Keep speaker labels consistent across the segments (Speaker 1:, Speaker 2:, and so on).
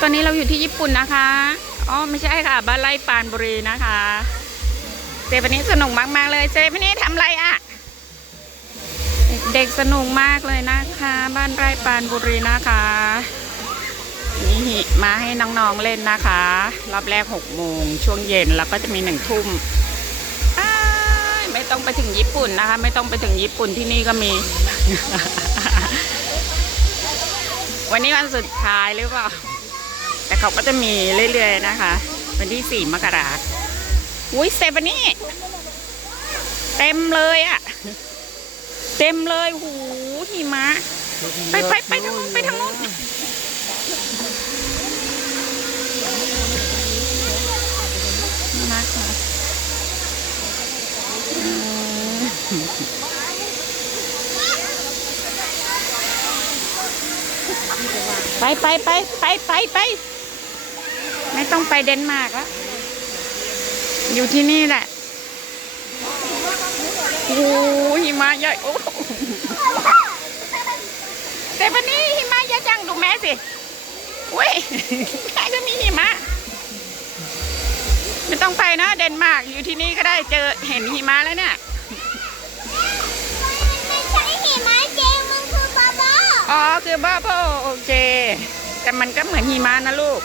Speaker 1: ตอนนี้เราอยู่ที่ญี่ปุ่นนะคะ อ๋อ ไม่ใช่ค่ะ บ้านไร่ปานบุรีนะคะเจวันนี้สนุกมาก ๆ เลยเจวันนี้ทำอะไรอะเด็กสนุกมากเลยนะคะ บ้านไร่ปานบุรีนะคะ นี่มาให้น้อง ๆ เล่นนะคะ รอบแรก6โมงช่วงเย็นแล้วก็จะมีหนึ่งทุ่มไม่ต้องไปถึงญี่ปุ่นนะคะ ไม่ต้องไปถึงญี่ปุ่นที่นี่ก็มี วันนี้วันสุดท้ายหรือเปล่า เขาก็จะมีเรื่อยๆนะคะ วันที่สี่มกราอุ้ยเซฟวันนี้เต็มเลยอะเต็มเลยหูหิมะ ไปไปไปทางนู้นไปทางนู้นนะคะไปไปไปไปไปไป ไม่ต้องไปเดนมาร์กแล้วอยู่ที่นี่แหละโอ้โหหิมะใหญ่โอ้โหแต่วันนี้หิมะเยอะจังดูแม่สิเว้ยแม่ก็มีหิมะ ไม่ต้องไปนะเดนมาร์กอยู่ที่นี่ก็ได้เจอเห็นหิมะแล้วเนี่ย
Speaker 2: ไม่ใช่หิมะเจมึงคือบาบา
Speaker 1: อ๋อ คือบ้าโพโอเค แต่มันก็เหมือนหิมะนะลูก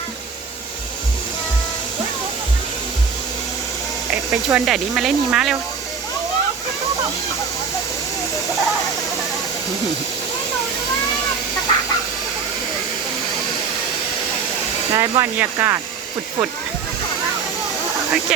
Speaker 1: ไปชวนแดดดี้มาเล่นหิมะเร็วได้บรรยากาศฝุดๆ โอเค